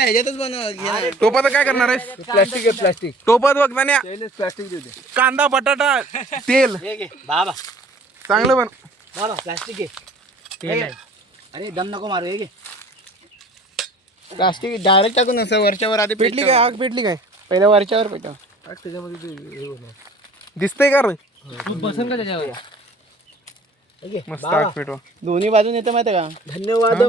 ह्याच्यातच बनव. टोपात काय करणार आहे? प्लास्टिक आहे प्लास्टिक. टोपात बघताना प्लास्टिक देते. कांदा बटाटा तेल बाबा चांगलं बन. बाबा प्लास्टिक आहे तेल आहे. अरे दम नको मारू. हे घे प्लास्टिक डायरेक्ट टाकून असं वरच्यावर आधी पेटली काय? आग पेटली काय? पहिल्या वरच्यावर पेटव. त्याच्यामध्ये दिसतंय का रे? बसन का त्याच्यावर? मस्त आग पेटवा. दोन्ही बाजून येतं माहिती का? धन्यवाद.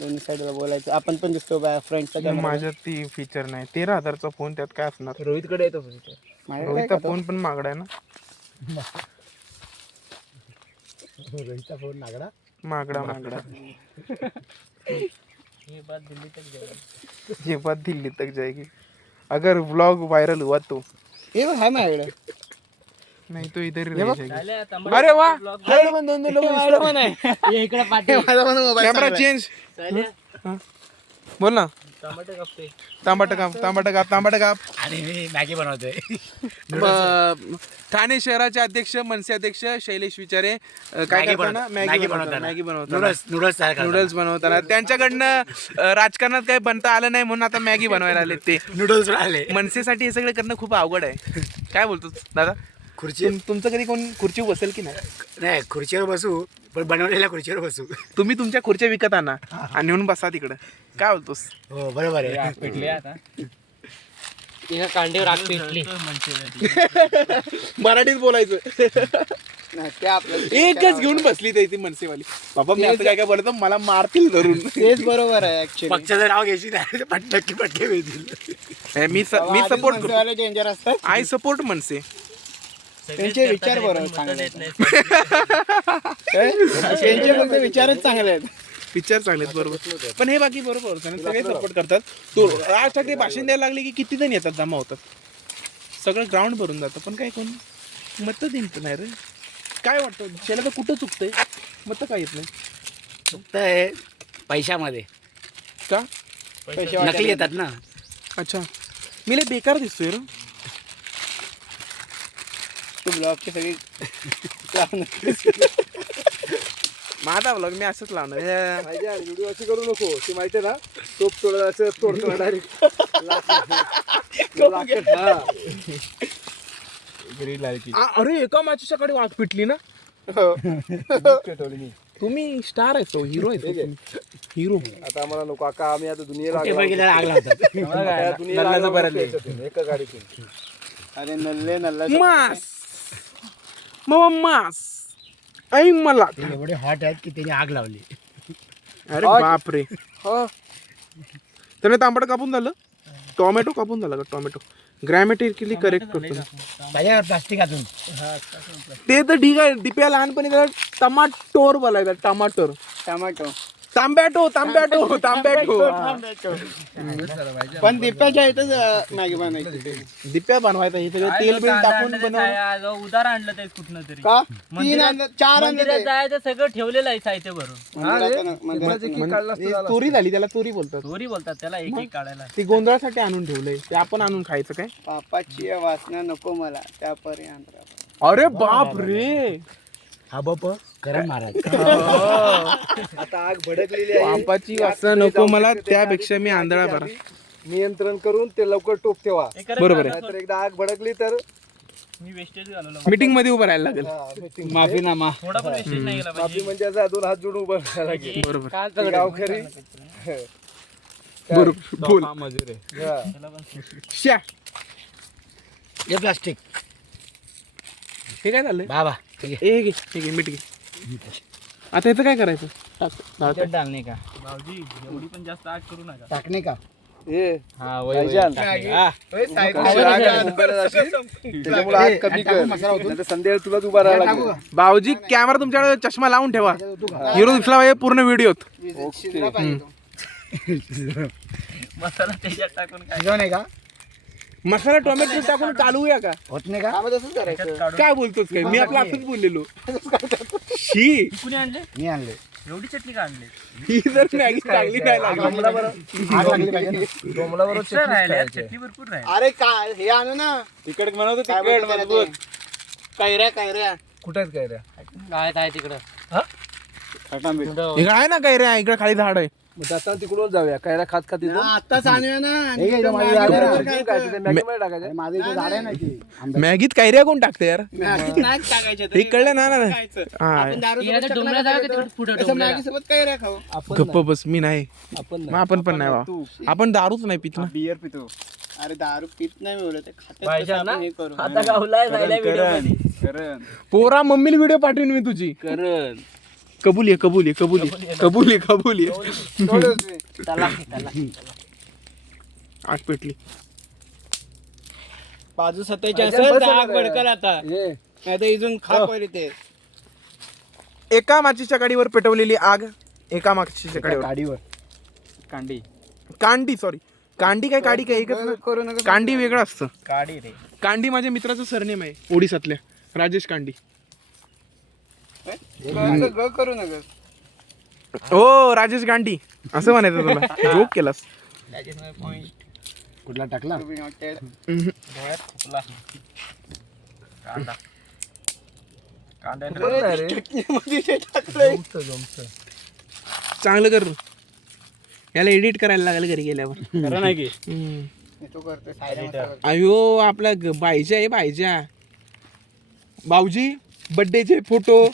दोन्ही साईडला बोलायचं. आपण पण दिसतो फ्रंटचा. माझ्यात ती फीचर नाही. 13,000चा फोन, त्यात काय असणार? रोहितकडे येतो रोहितचा फोन पण मागडा आहे ना. रोहितचा फोन नागडा मागडा मागडा. ये बात दिल्ली तक जाएगी अगर व्लॉग वायरल हुआ तो. हे बघ आहे माझ्याकडे. नहीं तो इधर ही रह जाएगी. अरे वाह, दोन लोक पण आहे. Camera change. बोल ना. तांबट काप. आणि मी मॅगी बनवतोय. ठाणे शहराचे अध्यक्ष, मनसे अध्यक्ष शैलेश विचारे काय करताना? मॅगी बनवताना नूडल्स बनवताना त्यांच्याकडनं राजकारणात काही बनता आलं नाही म्हणून आता मॅगी बनवायला आले ते. नूडल्स राहिले. मनसेसाठी हे सगळं करणं खूप अवघड आहे. काय बोलतो दादा? खुर्ची तुमचं कधी कोण खुर्चीवर बसेल की नाही? खुर्चीवर बसू, पण बनवलेल्या खुर्चीवर बसू. तुम्ही तुमच्या खुर्च्या विकत आणा आणि नेऊन बसा तिकडं. काय बोलतोस? हो बरोबर आहे. पेटले आता कांडीवर आग पेटली. मराठीत बोलायचं. एकच घेऊन बसली ती मनसेवाली. बाबा मी आता काय बोलतो, मला मारतील धरून. तेच बरोबर आहे. पक्षाचं नाव घ्यायची नाही, पटके मिळतील. मी सपोर्ट करतो. डेंजर असतात. आय सपोर्ट मनसे. त्यांचे विचार बरोबर चांगले आहेत. त्यांचे फक्त विचारच चांगले आहेत. पिक्चर चांगले आहेत बरोबर. पण हे बाकी बरोबर होतं ना, सगळे सपोर्ट करतात. तो राज ठाकरे भाषण द्यायला लागले की किती जण येतात, जमा होतात. सगळं ग्राउंड भरून जातं. पण काय कोण मत देत नाही रे. काय वाटतं शेला तर कुठं चुकतंय? मत काय येत नाही. चुकतंय पैशामध्ये. का? पैसे नकली येतात ना. अच्छा, मी लय बेकार दिसतोय रे. ब्लॉगची सगळी माझा ब्लॉग मी असंच लावणार. व्हिडिओ अशी करू नको. ती माहिती ना, तोप तोडायचं तोडतो डायरेक्ट. अरे एका माझ्या सकाळी वाघ पिटली ना. तुम्ही स्टार आहे, तो हिरो आहे. हिरो आता आम्हाला नको आका. आम्ही आता दुनियेला एका गाडीतून. अरे नल्ला मास मास ऐ मला एवढे हॉट आहेत की त्याने आग लावली. अरे बापरे. त्याने तांबड कापून झालं. टोमॅटो कापून झाला का? टोमॅटो ग्रॅमॅटिकली करेक्ट करतो. प्लास्टिक अजून ते तर ठीक आहे. दिप्या लहानपणी त्याला टमाटोर बोलायचा. टमाटोर तांब्याटो. पण दिप्याच्या इथंच मॅगी बनायची. दिप्या बनवायचा. हे सगळं तेल बिल टाकून बनवायचं. उदार आणलं ते कुठनं तरी. का? 3 आणलं 4 आणलं. जायचं सगळं ठेवलेलं आहे साहित्य भरून. चोरी झाली, त्याला चोरी बोलतात. चोरी बोलतात त्याला. एक एक काढायला ती गोंधळासाठी आणून ठेवलंय. ते आपण आणून खायचं काय? पापाची वासना नको मला त्यापर्यंत. अरे बाप रे. हा बाप करण महाराज. आता आग भडकलेली आहे. पापाची वासना नको मला, त्यापेक्षा मी आंधळा बरा. नियंत्रण करून ते लवकर टोप ठेवा. बरोबर आहे. नाहीतर एकदा आग भडकली तर मी वेस्टेज घालवलं. मीटिंग मध्ये उभं राहायला लागेल. माफीनामा. थोडा पण वेस्टेज नाही गेला माफी पाहिजे. म्हणजे असं 2 हात जोडून उभं राहायला लागेल. बरोबर गावकरी बरोबर बोल. हा. श्या, हे प्लास्टिक हे काय झालं? बाबा हे घे मीठ घे. आता याचं काय करायचं? डालणे का भाऊजी? एवढी पण जास्त आग करू नका. टाकणे का? हे हा भाईजान. त्याच्यामुळे आग कमी कर. नाहीतर संध्याकाळी तुलाच उभा राहायला लागेल. भाऊजी कॅमेरा तुमच्याकडे चष्मा लावून ठेवा. हिरो दिसला पाहिजे पूर्ण व्हिडिओत. मसाला त्याच्यात टाकून काय नाही का? मसाला टोमॅटो टाकून चालवूया का? होत नाही का? काय बोलतोस काय? मी आपलं असंच बोललेलो. शी, कुणी आणले? मी आणले. एवढी चटणी का आणली? ही जर मॅगी चांगली नाही लागली. एक्स्ट्रा राहिल्या, चटणी भरपूर राहिली. अरे काय हे आणू ना. तिकड म्हणत तिखट मजबूत. कैऱ्या कुठे काय रे? काय आहे तिकडं? इकडे आहे ना काय रे? इकडे खाली झाड आहे. मग जाताना तिकडून जाऊया कायला खात खात येतो. आत्ताच आणूया ना आणि हे घे, तिथं माझी मॅगी झाडं बरोबर आहे. खायचं. काय ते मॅगीमध्ये टाकायचं. माझं इथं झाड आहे ना ती. मॅगीत कैऱ्या कोण टाकते यार? मॅगीत नाही टाकायचं हे कळलं ना ना खायचं. हा आपण दारू तिला सोबत तर डोंगरात चकना जाऊ का खातो. तिकडे पुढं तसं डोंगराला? मॅगी सोबत काय रे खाऊ आपण गप्प बस मी नाही आपण मग आपण पण नाही बा आपण दारूच नाही पित ना. बियर पितो. अरे दारू पित नाही मी बोलत खाते पाहिजे ना? हे करू आता गावलाय जायला व्हिडिओ मध्ये. करण पोरा मम्मीला व्हिडिओ पाठवून मी तुझी. करण कबूल आहे कबूल आहे कबूल आहे कबूल आहे कबूल आहे. आग पेटली. बाजू सत्याची अजून असेल बस तर आग होणार आहे. भडकल आता हे नाही तर इथून खा पहिले ते एका माचीच्या काडीवर पेटवलेली आग एका माचीच्या काडीवर. गाडीवर कांडी कांडी सॉरी कांडी काय काडी काय एकच ना. करू नका कांडी वेगळं असतं. काढी रे. कांडी माझ्या मित्राचं सरनेम आहे ओडिसातल्या राजेश कांडी. ग करू नका हो राजेश गांडी असं म्हणायचं तुला जोक केलास. कुठला टाकला डोळ्यात खुपला. कांदा कांदा मध्ये ते टाकलंय. चांगलं कर याला एडिट करायला लागेल घरी गेल्यावर. खरं नाही की तो करतोय सायरा मसाला करतोय. अयो आपला बायजा आहे बायजा. भाऊजी बर्थडेचे फोटो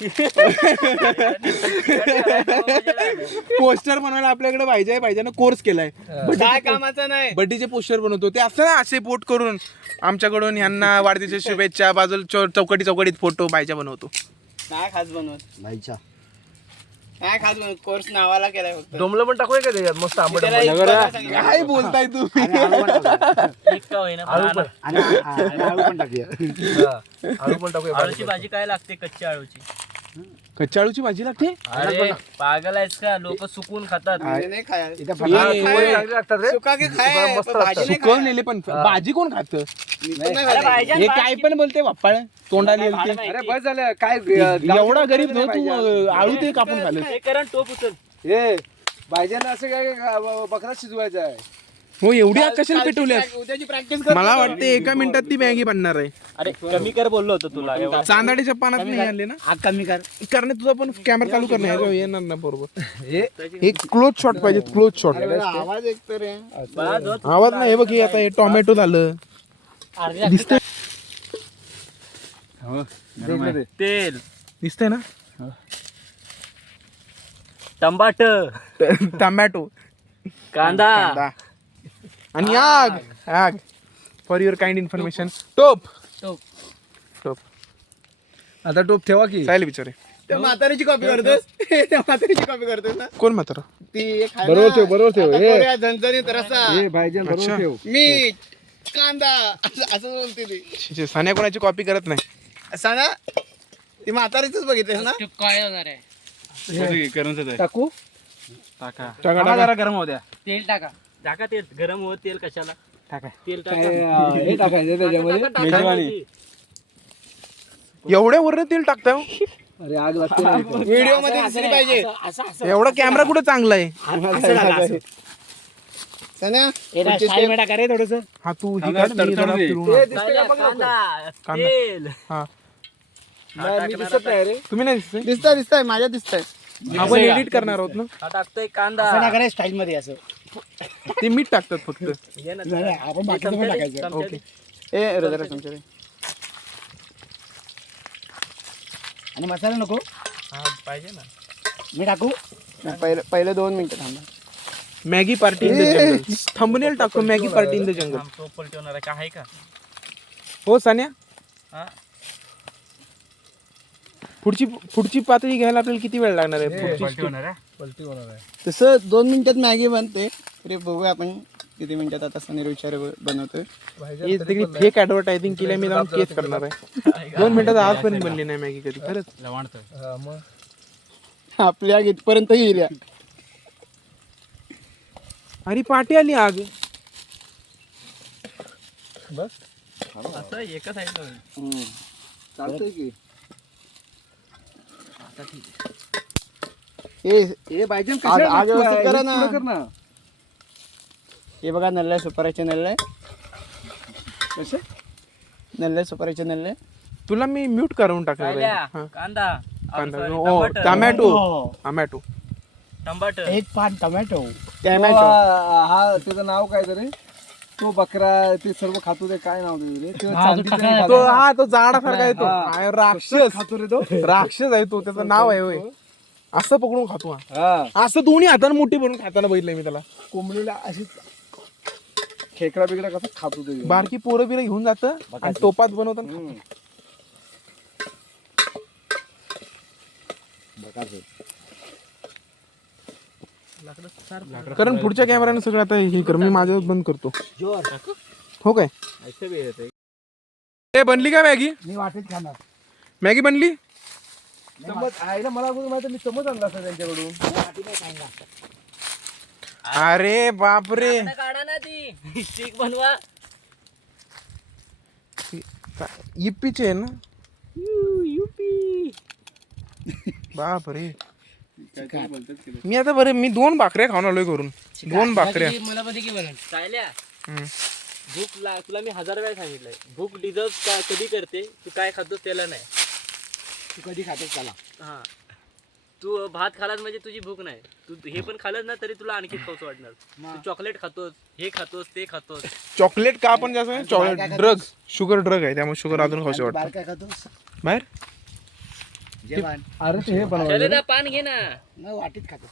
पोस्टर बनवायला आपल्याकडे पाहिजे पाहिजे कोर्स केलाय. काय कामाचं नाही बर्थडेचे पोस्टर बनवतो ते असं ना असे पोट करून आमच्याकडून ह्यांना वाढदिवसाच्या शुभेच्छा बाजूला चौकटीत फोटो बायच्या बनवतो. नाही खास बनवत बाईच्या नाही खास बनवत कोर्स नावाला केलाय फक्त डोंबलं पण टाकूया का त्याच्यात मस्त आंबट त्याला आंबट. एक बघा सांगितलं. काय बोलताय तुम्ही? इतका होईना आळू पण पण आळू पण टाकूया. आळू पण टाकूया. आळूची भाजी काय लागते कच्च्या आळूची? कच्च्या आळूची भाजी लागते. अरे पागल आहेस का? लोक सुकून खातात. भाजी नाही खायला. इथं ये, फक्त ये, पोळी ये. चांगली लागतात रे. सुका की खाय मस्त पण भाजी नाही खायला. सुकवलेले पण भाजी कोण खात? मी पण नाही अरे खायला. भाज्या हे काय पण बोलते बाप्पाळ तोंडाला येईल ते. अरे बस झालं काय एवढा गरीब न तू आळू ते कापून खाल्लं. हे करण टोप उचल. हे भाज्यांना असं काय बकरा शिजवायचा आहे. हो एवढी आग काल- कशाला कालची पेटवल्यास? प्रॅक्टिस- उद्याची प्रॅक्टिस कर. मला वाटते एका मिनिटात ती मॅगी बनणार आहे. अरे कमी कर बोललो होतो तुला एवढं. चांदाडीच्या पानात नाही आणले ना आग कमी कर कारण तुझा पण कॅमेरा चालू करणार येणार ना बरोबर. हे हे क्लोज शॉट पाहिजे क्लोज शॉट. आवाज एक तर आहे. बा, जो तू आवाज नाही हे बघ हे आता हे टोमॅटो झालं अर्ध्या दिसतंय तेल दिसतंय ना टमाट टोमॅटो कांदा कांदा. आणि आग आग फॉर युअर काइंड इन्फॉर्मेशन टोप टोप. टोप आता टोप ठेवा की. चालेल बिचारे. त्या म्हातारीची कॉपी करतोस त्या म्हातारीची कॉपी करतोस ना कोण म्हातारा? ती एक आहे ना. बरोबर ठेव, बरोबर ठेव. आता हे. करूया झणझणीत रस्सा हे भाज्या अच्छा. बरोबर ठेव. मीठ कांदा असं बोलते ती सान्या कोणाची कॉपी करत नाही. सांगा ती म्हातारीच बघितलीस ना काय होणार आहे? टाकू टाका टाका. जरा गरम होऊ द्या. तेल टाका. टाका तेल. गरम हो तेल कशाला? टाका. तेल काय, टाका. हे टाकायचं त्याच्यामध्ये. टाका, टाका, टाका. एवढ्या वरनं तेल टाकताय हो? अरे आग लागते. व्हिडिओ मध्ये दिसली पाहिजे एवढा कॅमेरा कुठे चांगला आहे? सन्या टाका रे थोडस. हा तू ही काढ, मी जरा फिरून आणतो. कांदा कांदा. तेल. हा मी दिसत नाही रे. तुम्ही नाही दिसतंय? दिसतंय दिसतंय माझ्या दिसतंय आपण एडिट करणार आहोत ना हा टाकतोय कांदा. स्टाईल मध्ये असं ते मीठ टाकतात फक्त. हे ना आपण हे चमचा दे, चमचा ओके. दे. ए जरा चमचा दे. आणि मसाला नको हा, पाहिजे ना. मी टाकू पहिले 2 मिनिटं थांबा Maggi party in the jungle. Thumbnail टाकतो Maggi party in the jungle. आम टोप पलटवणार आहे का? आहे का? हो सान्या हा. पुढची पातळी घ्यायला आपल्याला किती वेळ लागणार आहे? पुढची पलटी होणार आहे. तसं 2 मिनिटात मॅगी बनते तरी बघूया आपण किती मिनिटात आता सनीर विचार बनवतोय ही सगळी फेक ऍडव्हर्टायझिंग केली मी जाऊन केस करणार आहे. 2 मिनिटात आजपर्यंत बनली नाही मॅगी कधी खरंच. हा, मग आपली आग इथपर्यंत येईल या. अरे पाठी आली आग. बस असं एका साईडला चालतंय की. हे भाज्या आग व्यवस्थित करा ना. कर ना. हे बघा नल्ले सुपारीचे नल्ले कसे नल्ले सुपारीचे नल्ले तुला मी म्यूट करून टाकणार आहे. पहिल्या हा. कांदा कांदा sorry, ओ टमाटर. टमॅटो टमॅटो टमाटर एक पान टोमॅटो हा त्याचं नाव काय तरी तो बकरा ते सर्व खातो ते काय नाव त्याचं रे? तो चांदीचं नाही खातो. तो जाडासारखा येतो राक्षस खातो रे तो राक्षस आहे तो, त्याचं नाव आहे होय. असं पकडून खातो हा. हा असं दोन्ही हाताने मोठी भरून खाताना बघितलंय मी त्याला. कोंबडीला अशी खेकडा बिकडा कसं खातो ते बारकी पोरं बिरं घेऊन जातं आणि टोपात बनवतात. कारण पुढच्या कॅमेऱ्याने सगळं आता हे कर, मी माझ्या बंद करतो. हो काय ए बनली का मॅगी? मी वाटेत खाणार. मॅगी बनली? चमच आईला मला अगोदर माहिती मी चमच आणला असता त्यांच्याकडून. अरे बापरे, काढा ना ती स्टिक बनवा. इप्पीचे आहे ना? बापरे, मी आता बरे मी 2 भाकऱ्या खाऊन आलोय करून. 2 भाकऱ्या. मला मध्ये की बनवून चायल्या हम्म. तुला मी 1000 वेळा सांगितलंय, भूक डिझर्व कधी करते, तू काय खातोस त्याला नाही. तू कधी खातोस त्याला? हा, तू भात खालास म्हणजे तुझी भूक नाही. तू हे पण खालस ना तरी तुला आणखी खाऊच वाटणार. तू चॉकलेट खातोस, हे खातोस, ते खातोस. चॉकलेट का आपण जास्त चॉकलेट ड्रग, शुगर ड्रग आहे, त्यामुळे शुगर अजून खाऊशी वाटतं. बाहेर काय खातोस? बाहेर जेवण. अरे ते हे बनवलं चले ना, पान घे ना. नाही वाटेत खातो.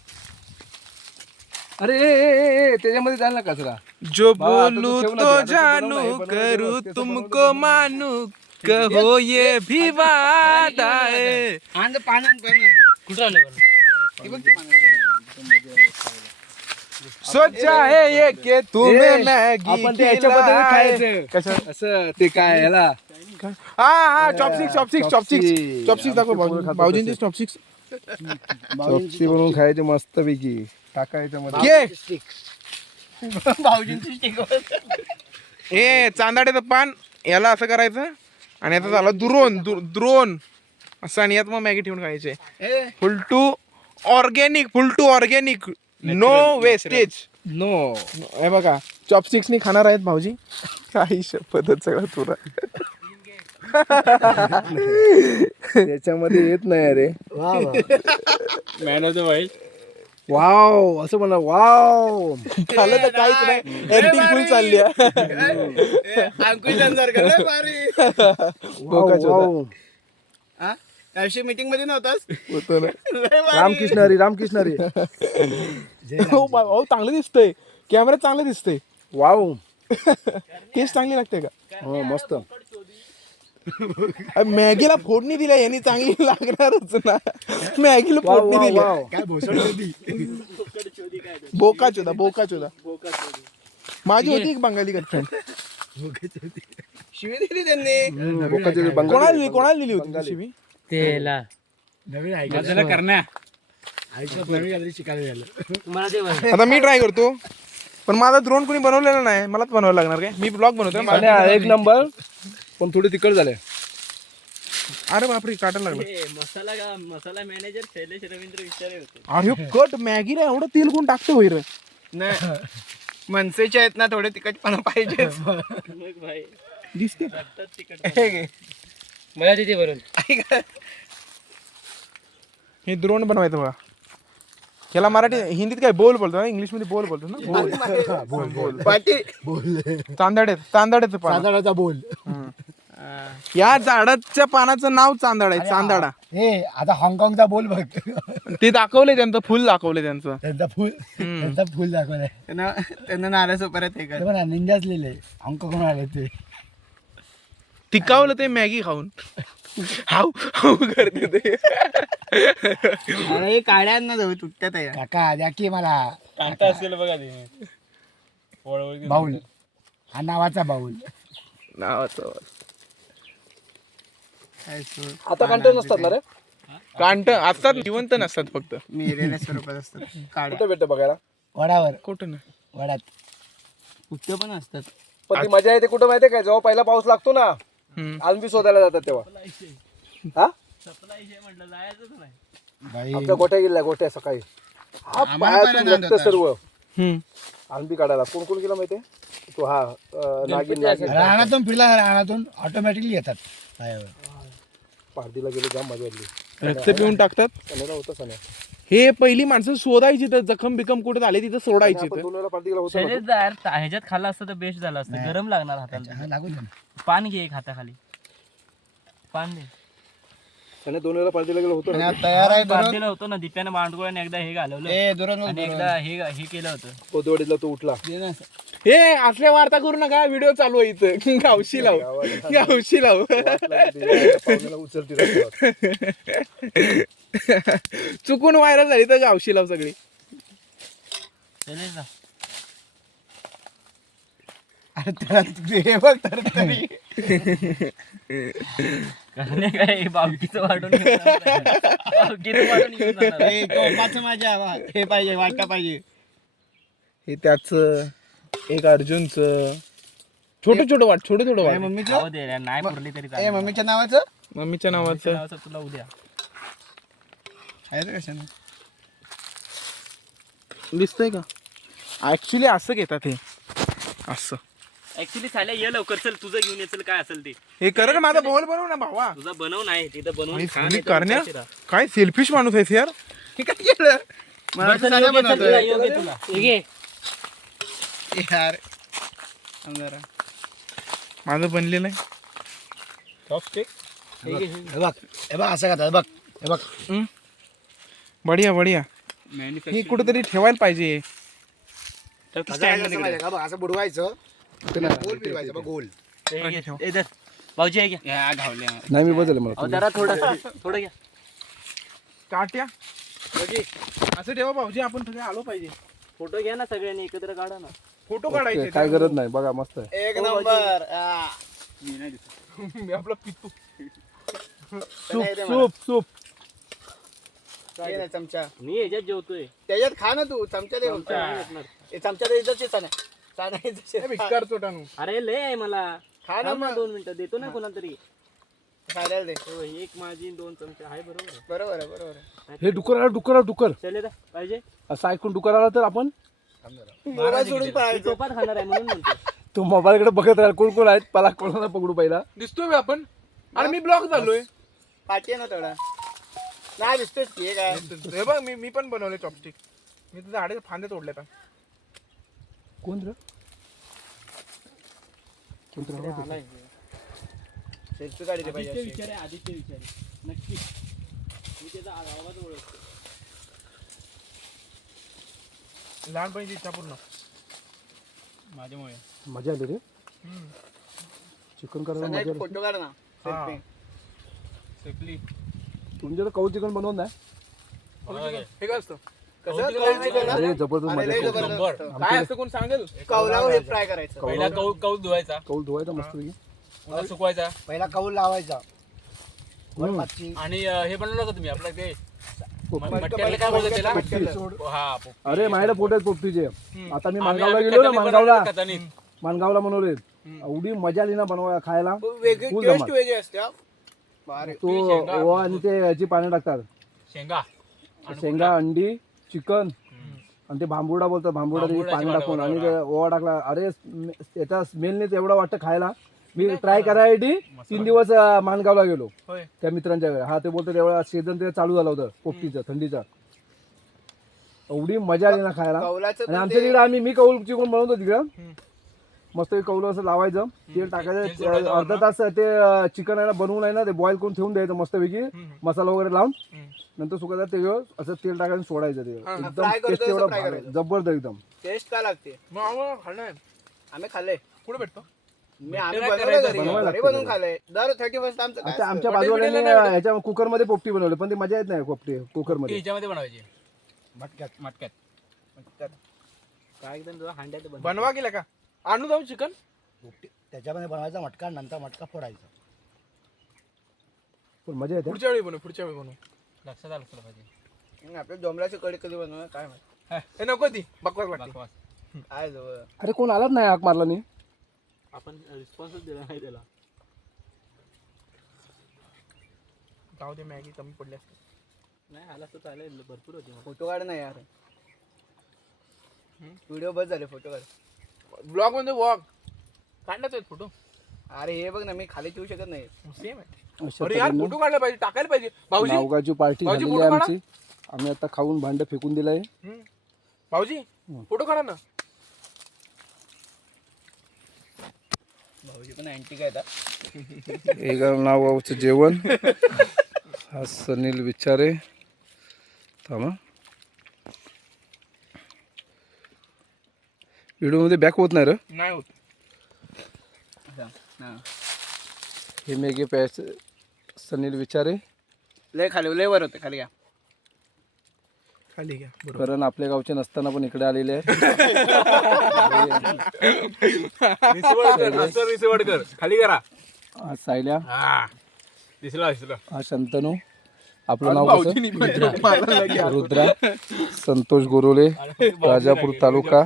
अरे ए त्याच्यामध्ये जाईल ना कचरा. जो बा, आता तू बोलू ठेवलं ते, तो आता तू जानू बनवलं, हे बनवलं, करू ते तुमको मानू कहो ये भी वादा है. आणि पान कुठं आलं बरं? सोचा है ये के तुम्हें मैगी आपण ते याच्या पद्धतीने खिलाए. खायचं. कसं? असं ते काय ह्याला हा चॉपस्टिक्स दाखव पोरं भाऊजी. खातात भाऊजींची चॉपस्टिक्स चॉपस्टिक बनवून खायचे मस्त पैकी टाकायचं मध्ये. घे. भाऊजींची स्टिक. ए चांदाड्याचं पान याला असं करायचं आणि याचा झाला द्रोण असं, आणि यात मग मॅगी ठेवून खायचे. Full to organic no wastage. No हे बघा चॉपस्टिक्सनी खाणार आहेत भाऊजी. काही शपथच सगळं तुरा. त्याच्यामध्ये येत नाही अरे. Man of the wild. Wow असं म्हणा. वाव खाल्लं तर काहीच नाही, एडिटिंग फुल चालली आहे. मीटिंग मध्ये नव्हतास? होतं ना. रामकृष्ण हरी. हो चांगलं दिसतंय, कॅमेरा चांगलं दिसतंय. वाव टेस्ट चांगली लागते का? हो मस्त. मॅगीला फोडणी दिल्या यांनी, चांगली लागणारच ना. मॅगीला फोडणी दिली. काय भोसड होती? बोका चोदा माझी होती एक बंगाली गर्लफ्रेंड. शिवी दिली त्यांनी. कोणाला दिली होती ती शिवी? तेला नवीन ऐकायला करण्या आयुष्यात नवीन काहीतरी शिकायला झालं. मला ते बरं. आता मी ट्राय करतो, पण माझा द्रोण कोणी बनवलेला नाही, मलाच बनवायला लागणार. काय मी ब्लॉग बनवतोय. आणि एक नंबर पण थोडे तिखट झाले. अरे बापरे, काटायला लागलं. हे मसाला मॅनेजर शैलेश रवींद्र विचारे होते. अरे कट मॅगीला एवढं तेल कोण टाकतं होईल? नाही मनसेचे आहेत ना, थोडे तिखटपणा पाहिजे. मग भाई दिसते. तिकट मला तिथे भरून. हे द्रोण बनवायचं बघा. याला मराठी हिंदीत काय बोल बोलतो ना, इंग्लिश मध्ये बोल बोलतो ना. बोल चांदाड्याचं पान. चांदडाचा बोल. या झाडाच्या पानाचं नाव चांदाडा आहे. चांदाडा. हे आता हाँगकाँगचा बोल बघ. ते दाखवलंय त्यांचं फुल दाखवलंय त्यांचं. त्यांचा फुल दाखवलाय त्यांना नाराज परत हे कर निंजाच लिहिले हाँगकाँग आले ते. तिकावलं ते मॅगी खाऊन. हाऊ हाऊ करते ते. अरे काड्यांना जाऊ तुटत्यात काका द्या की मला. कांता असेल बघा ते बाऊल, हा नावाचा बाऊल. नावाचं आता कंटेन नसतात ना रे. कांट असतात, जिवंत नसतात, फक्त मिळेल्या स्वरूपात असतात. काड्या कुठे भेटतं बघायला? वडावर, कुठं ना. वडात कुठं पण असतात. पण ती मजा येते कुठं माहितीये काय? जेव्हा पहिला पाऊस लागतो ना, आंबी शोधायला जातात तेव्हा. हा म्हटलं जायचंच नाही. बाई आमच्या गोठ्या गेल्या गोठ्या सकाळी पायातून रक्त सर्व आंबी काढायला. कोण कोण गेला माहितीये? तो हा नागिन रानातून फिरला, रानातून ऑटोमॅटिकली येतात पायावर. पारदीला गेलो, जाम मजा आली. रक्त पिऊन टाकतात. सण्याला होतं सण्या. हे पहिली माणसं शोधायची तर जखम बिकम कुठे झाले तिथं सोडायची आपण तर. 2 वेळा पार्टी केला होता ना शैलेश यार ह्याच्यात खाल्लं असतं तर बेस्ट झालं असतं. गरम लागणार हाताला. पान घे एक हाताखाली, पान दे. सण्या 2 वेळा पार्टीला गेलो होतो ना. तयार आहे बांधलेलं होतं ना दिप्यानं मांडगोळ्याने एकदा हे घालवलं आणि एकदा हे केलं होतं. कोथवाडीतला तो उठला. हे असल्या वार्ता करू नका, व्हिडिओ चालू आहे इथं. गावशी लाव, गावशी लाव. वाटलं की ते पाहुण्याला उचलती रस्त्यावर. चुकून व्हायरल झाली तर गावशी लाव सगळी. शैलेश जा. हे बघ तर तरी. कारण काय बावकीचं वाढून बावकीचं वाढून घेऊन जाणार. हे टोकाचं माझ्या हे पाहिजे, वाटा पाहिजे. हे त्याच एक अर्जुनच छोटं छोटं वाट, छोटं छोटं वाट. मम्मीचं जाऊ दे रे, नाही पुरली तरी ए चालेल. मम्मीच्या नावाचं मम्मीच्या नावाचं नावाचं तुला उद्या आहे रे कशानं. दिसतंय का? ऍक्च्युली असं घेतात हे, असं. ऍक्च्युली चालेल, ये लवकर चल, तुझं घेऊन ये, चल काय असेल ते हे कर ना, माझा बोल बनव ना भावा. तुझा बनव नाही तिथं बनवून आणि खा, खाली नाही तर करण्या उपाशी राहा. काय सेल्फिश माणूस आहेस यार. हे काय केलं मला बरं, चल, साध्या योग्य, चल, बनवतोय. तुला, योग्य तुला. हे घे. यार जरा माझं बनलेलं आहे. चॉपस्टिक. हे घे, हे घे. हे बघ असं करतात बघ. हे बघ बढिया बढिया. हे कुठेतरी ठेवायला पाहिजे. असं बुडवायचं गोल फिरवायचं बघ गोल. हे घे. हे धर. भाऊजी हे घ्या. या घावले नाही मी बदलले मला. अहो, जरा थोडं घ्या. काट्या भाऊजी असं ठेवा भाऊजी, आपण सगळे आलो पाहिजे. फोटो घ्या ना, सगळ्यांनी एकत्र काढा ना. फोटो काढायचे. काय गरज नाही बघा मस्त आहे. एक नंबर. मी आपला पितू. Soup soup soup. चमचा मी ह्याच्यात जेवतोय. त्याच्यात खा ना तू. चमचा दे चमचा नाही भेटणार. चमचा दे इज्जतची चाना विकार चोटानू. अरे लय आहे मला. खा ना थांब ना मग. 2 मिनिटं, देतो ना कोणाला तरी. खायला दे. हो, एक माझी 2 चमचे आहे, बरोबर आहे. बरोबर आहे बरोबर आहे. हे डुकर आला, डुकर आला, डुकर. चले पाहिजे. असं ऐकून डुकर आला तर आपण मोबाईल सोडून मी पळायचं. चोपात खाणार आहे म्हणून म्हणतो. तो मोबाईलकडे बघत राहील कोण कोण आहेत, मला कोणाला पकडू पहिला. दिसतोय बे आपण. अरे मी ब्लॉक झालोय. पाठी आहे ना थोडा. नाही दिसतोच की हे काय. हे बघ मी पण बनवले चॉपस्टिक. मी तुझ्या झाडे फांदे तोडले आता. कोण रे? कोण रे? सेल्फी काढली पाहिजे अशी. आदित्य विचारे नक्की. मी त्याचा आवाज ओळखतो. लहानपणीची इच्छा पूर्ण. माझ्यामुळे मजा आली रे. चिकन करायला सगळ्यात मजा आली. फोटो काढ ना हा. सेल्फी. सेफली. तुमच्याकडे कौल चिकन बनवत नाही? हे काय असतं? कसं कौल चिकन ना? अरे जबरदस्त अरे मजा लय येते. जबरदस्त. काय असतं कोण सांगेल? कौलावर हे फ्राय करायचं. पहिला कौल धुवायचा, कौल धुवायचा मस्त पैकी. पुन्हा सुकवायचा पहिला कौल लावायचा. आणि हे बनवलं का तुम्ही आपलं ते पोपटी. मटक्याला काय बोलतात त्याला? पोपटी. हा पोपटी. अरे माझ्याकडे पोट आहेत पोपटीचे. आता मी आम्ही- माणगावला आम्ही गेलो ना, कटाने माणगावला बनवलं कटाने. माणगावला बनवले. एवढी मजा आली ना बनवायला खायला. वेगळी फुल टेस्ट धमाल. वेगळी असते हा. भारी. तो ओवा आणि ते याची पाने टाकतात. शेंगा शेंगा, अंडी, चिकन आणि ते भांबुडा बोलतात, भांबुडा त्याची भांबुडाची पाणी टाकून आणि पानं, ते ओवा टाकला. अरे त्याचा स्मेलनेच एवढं वाटतं खायला. मी ट्राय करायसाठी 3 दिवस माणगावला गेलो होय. त्या मित्रांच्या घरी. हा ते बोलतो तेवढा सीझन ते चालू झालं होतं पोपटीचं, थंडीचा. एवढी मजा आली ना खायला. कौलाचं आणि पण आमच्या ते- तिकडे मी कौल चिकन बनवतो तिकडं. मस्त कौल असं लावायचं, तेल टाकायचं, अर्धा तास ते चिकन आहे ना बनवून आहे ना ते बॉईल करून ठेवून द्यायचं मस्तपैकी, मसाला वगैरे लावून. नंतर सुकायचं ते घेऊन असं तेल टाकायचं सोडायचं. ते एकदम फ्राय करतो टेस्ट तसं एवढं फ्राय भारी, करायचं. जबरदस्त एकदम. टेस्ट काय लागते. मग आम्हाला खाणं आहे. आम्ही खाल्ले. कुठे भेटतो? आम्ही काय बनवलं करायचं? घरी. बनवायला घरी लागतं बनवून खाल्लंय. दर 31 आमचं काय आमच्या असतं. बाजूवाल्याने हॉटेल बिटेल ह्याच्या कुकर मध्ये पोपटी बनवली, पण ती मजा येत नाही पोपटी कुकर ती मध्ये. ह्याच्यामध्ये बनवायची मटक्यात. मटक्यात. काय एकदम तुझा हांड्यात बनव. बनवा गेला का? आणू जाऊ चिकन. त्याच्यामध्ये बनवायचा मटका, नंतर मटका फोडायचा. पण मजा येते. पुढच्या वेळी बनवू, पुढच्या वेळी बनवू. लक्षात आलं तुला पाहिजे. आपल्या डोंबराची कढी कधी बनवणार काय माहिती. हे नको ती बकवास लागते. बकवास. काय जवळ. अरे कोण आलाच नाही हाक मारला नाही. आपण रिस्पॉन्सच दिला नाही त्याला. जाऊ दे, मॅगी कमी पडली असते. नाही आला तर चालेल, भरपूर होती. फोटो काढ ना यार. व्हिडिओ बस झाले फोटो काढ. ब्लॉग मध्ये वॉक काढण्यात आहेत फोटो. अरे हे बघ ना, मी खाली ठेवू शकत नाही. सेम आहे. अशा अरे यार तऱ्हेनं फोटो काढला पाहिजे, टाकायला पाहिजे भाऊजी. नावगावची पार्टी भाऊजी, झालेली फोटो आहे काढा. आमची. आम्ही आता खाऊन भांड फेकून दिलंय. भाऊजी फोटो काढा ना. भाऊजी पण अँटी काय एक नावगावचं जेवण. हा सनील विचारे. थांबा, व्हिडिओ मध्ये बॅक होत नाही रे. नाही होत. हे मेघे पॅच सनील विचारे. लय खाली, लय वर होते, खाली घ्या. खाली घ्या. बरोबर. कारण आपल्या गावचे नसताना पण इकडे आलेले आहेत. रिसवडकर खाली करा. हा सायल्या. दिसला दिसला. हा शंतनू. आपलं नाव कसं? रुद्रा. संतोष गोरोले, राजापूर तालुका.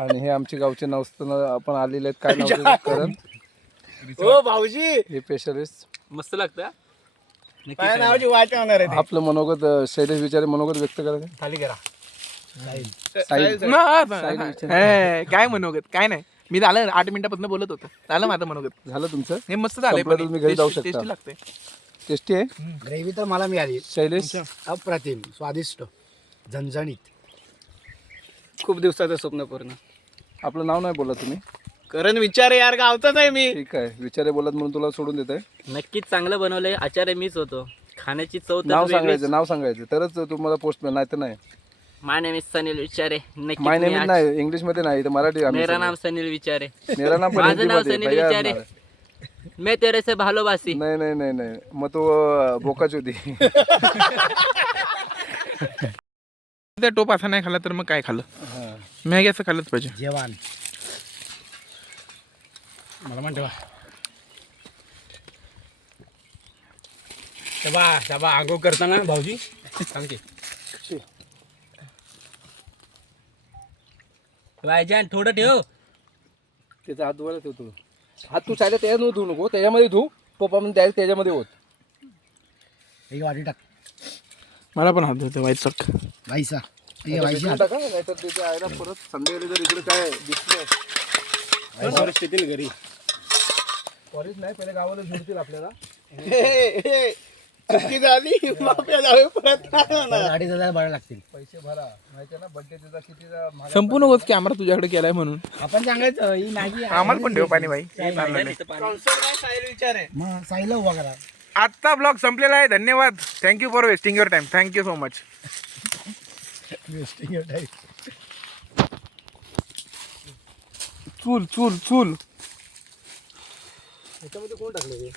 आणि हे आमचे गावचे नसताना आपण आलेले आहेत. काय नाव त्याचं? करण. हो भाऊजी, हे स्पेशलिस्ट. मस्त लागतं हा? काय नावाची वाट होणार आहे. आपलं मनोगत शैलेश विचारे मनोगत व्यक्त करायचं. खाली करा. काय मनोगत काय नाही. मी झालं 8 मिनिटापासून बोलत होतो. झालं माझं मनोगत. झालं तुमचं? हे मस्त झालंय. संपलं, तुम्ही घरी जाऊ शकता. टेस्टी लागते. टेस्टी आहे. ग्रेव्ही तर मला मिळाली शैलेश. अप्रतिम, स्वादिष्ट, झणझणीत. खूप दिवसाचं स्वप्न पूर्ण. आपलं नाव नाही बोला तुम्ही. करण विचारे यार, गावचाच आहे मी. ठीक आहे, विचारे बोलत म्हणून तुला सोडून देत आहे. नक्कीच चांगलं बनवलंय. आचार्य मीच होतो. खाण्याची चव तर नाव वेगळीच. सांगायचं, नाव सांगायचं तरच तुम्हाला पोस्ट नाही तर नाही. माय नेम इज सनील विचारे. नक्कीच माय मी नेम आज- नाही, इंग्लिश मध्ये नाही, तर मराठी. आम्ही मेरा सगळे. नाम सनील विचारे. मेरा नाम पण माझं हिंदी नाव मध्ये, सनील भैया विचारे. नाव आहे. मैं तेरे से भालोबासी. नाही नाही नाही नाही, मग तो बोकाच होती. त्या टोप असा नाही खाल्ला तर मग काय खाल्लं? मॅगी असं खाल्लंच पाहिजे. जेवण मला म्हणते बा आंघोळ करताना भाऊजी सांगते भाईजान थोडं ठेव. त्याचा हात धुवायला ठेवतो. हात तू चायला त्याच्यामध्ये धुवू नको, त्याच्यामध्ये धुवू. पप्पा म्हणजे डायरेक्ट त्याच्यामध्ये होत. एक वाटी टाक. मला पण हात धुते वाईट चक. वाईसा भेटून टाका, नाहीतर त्याच्या आईला परत संध्याकाळी जर इकडे काय दिसलं परिस्थिती घरी. कॉलेज नाही, पहिले गावाला सोडतील आपल्याला. चुकी झाली, माफिया जावे, परत नाही होणार. 2,500 बरं लागतील. पैसे भरा, माहिती आहे ना बड्डे त्याचा किती महाग. संपू नकोस कॅमेरा तुझ्याकडे केलाय म्हणून. आपण सांगायचं ही मॅगी आम्हाला पण ठेव पाणी बाई. विचारे. मग साईला उभा करा. आजचा ब्लॉग संपलेला आहे. धन्यवाद. Thank you for wasting your time. Thank you so much. चूल चूल चूल. त्याच्यामध्ये कोण टाकलं ते?